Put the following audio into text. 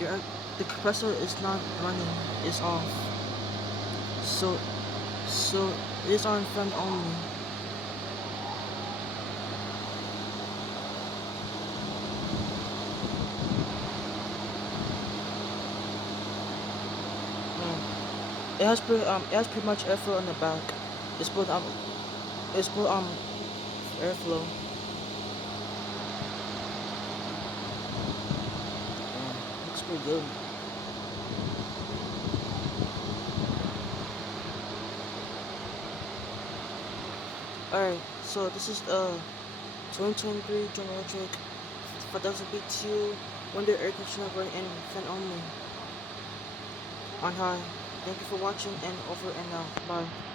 your the compressor is not running. It's off. So so it is on fan only. It has pretty much airflow in the back. It's both it's both airflow. Looks pretty good. Alright, so this is the 2023 General Electric 5000 BTU window air conditioner running and fan only on high. Thank you for watching and over and out. Bye.